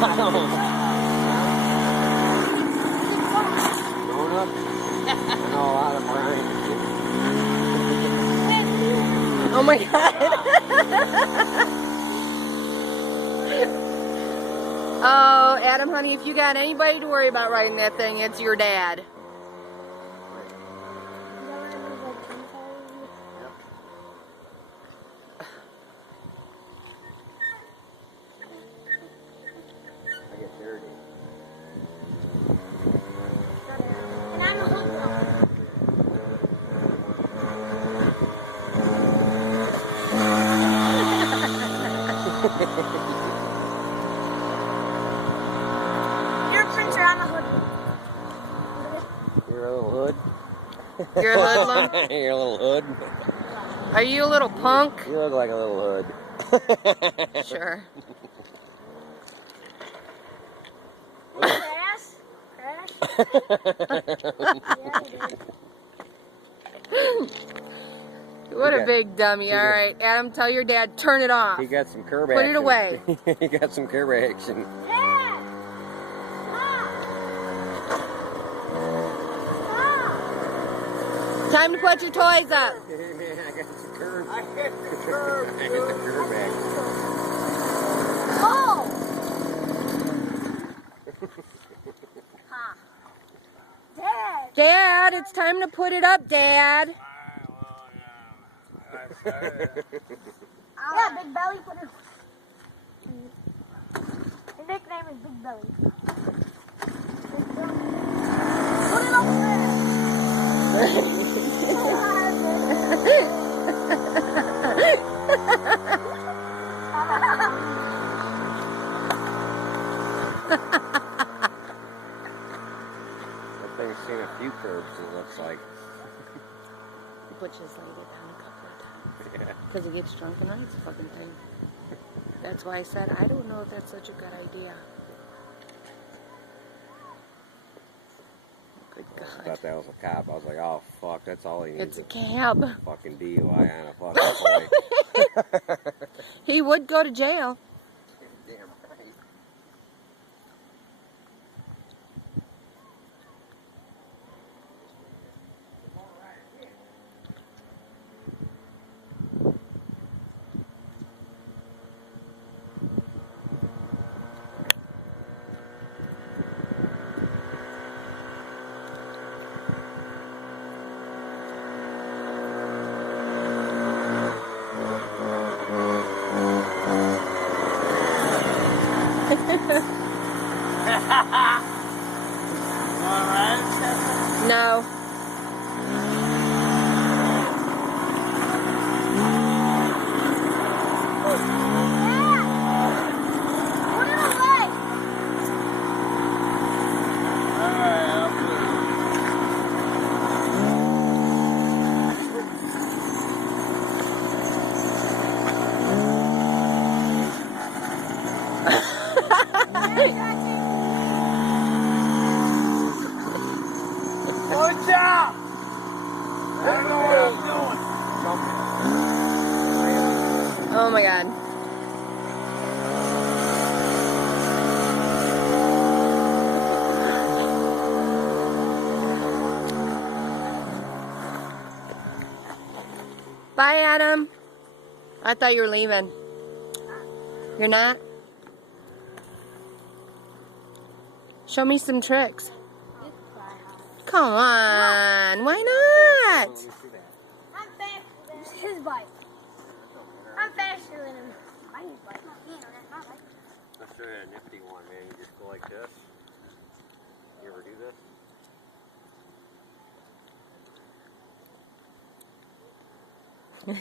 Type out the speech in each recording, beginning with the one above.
Donut? I know a lot of brine. Oh my God. Oh, Adam, honey, if you got anybody to worry about riding that thing, it's your dad. I get dirty. And I'm a hook. You're a printer, I'm a hood. You're a little hood? You're a hoodlum? You're a little hood? Are you a little punk? You look like a little hood. Sure. Crash? Crash? Yeah, you did. What a big dummy. All right, Adam, tell your dad, turn it off. He got some curb Put action. it away. He got some curb action. Dad! Stop! Time to put your toys up. Hey man, I got some curb. I hit the curb, I got the curb action. Oh! Ha. Dad! Dad, it's time to put it up, Dad. Yeah, Big Belly, put it. His nickname is Big Belly. Put it over That thing's seen a few curbs, it looks like. Put his lady down a couple of times. Yeah. Because he gets drunk and rides the fucking thing. That's why I said, I don't know if that's such a good idea. Good I God. thought that was a cop. I was like, oh fuck, that's all he needs. It's a cab. Fucking DUI on a fucking toy. He would go to jail. Damn right. No. Put it away! Watch out! I don't know what I'm doing. Oh my God. Bye, Adam. I thought you were leaving. You're not? Show me some tricks. Come on. Why not? I'm faster than his bike. I'm faster than him. I use bike. That's not like That's a nifty one, man. You just go like this. You ever do this? I'm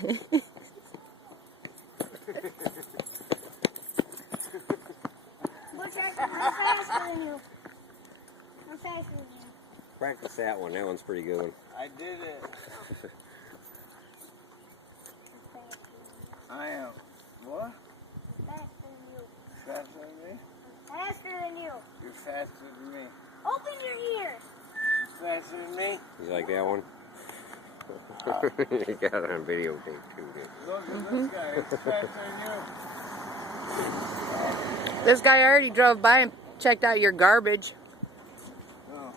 faster than you. I'm faster than you. Practice that one. That one's pretty good. I did it. I am. What? Faster than you. Faster than me? Faster than you. You're faster than me. Open your ears. Faster than me? You like that one? You got it on videotape too, dude. Look at this guy. He's faster than you. This guy already drove by and checked out your garbage. No.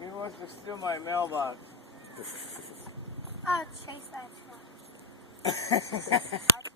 He wants to steal my mailbox. Oh, chase that truck.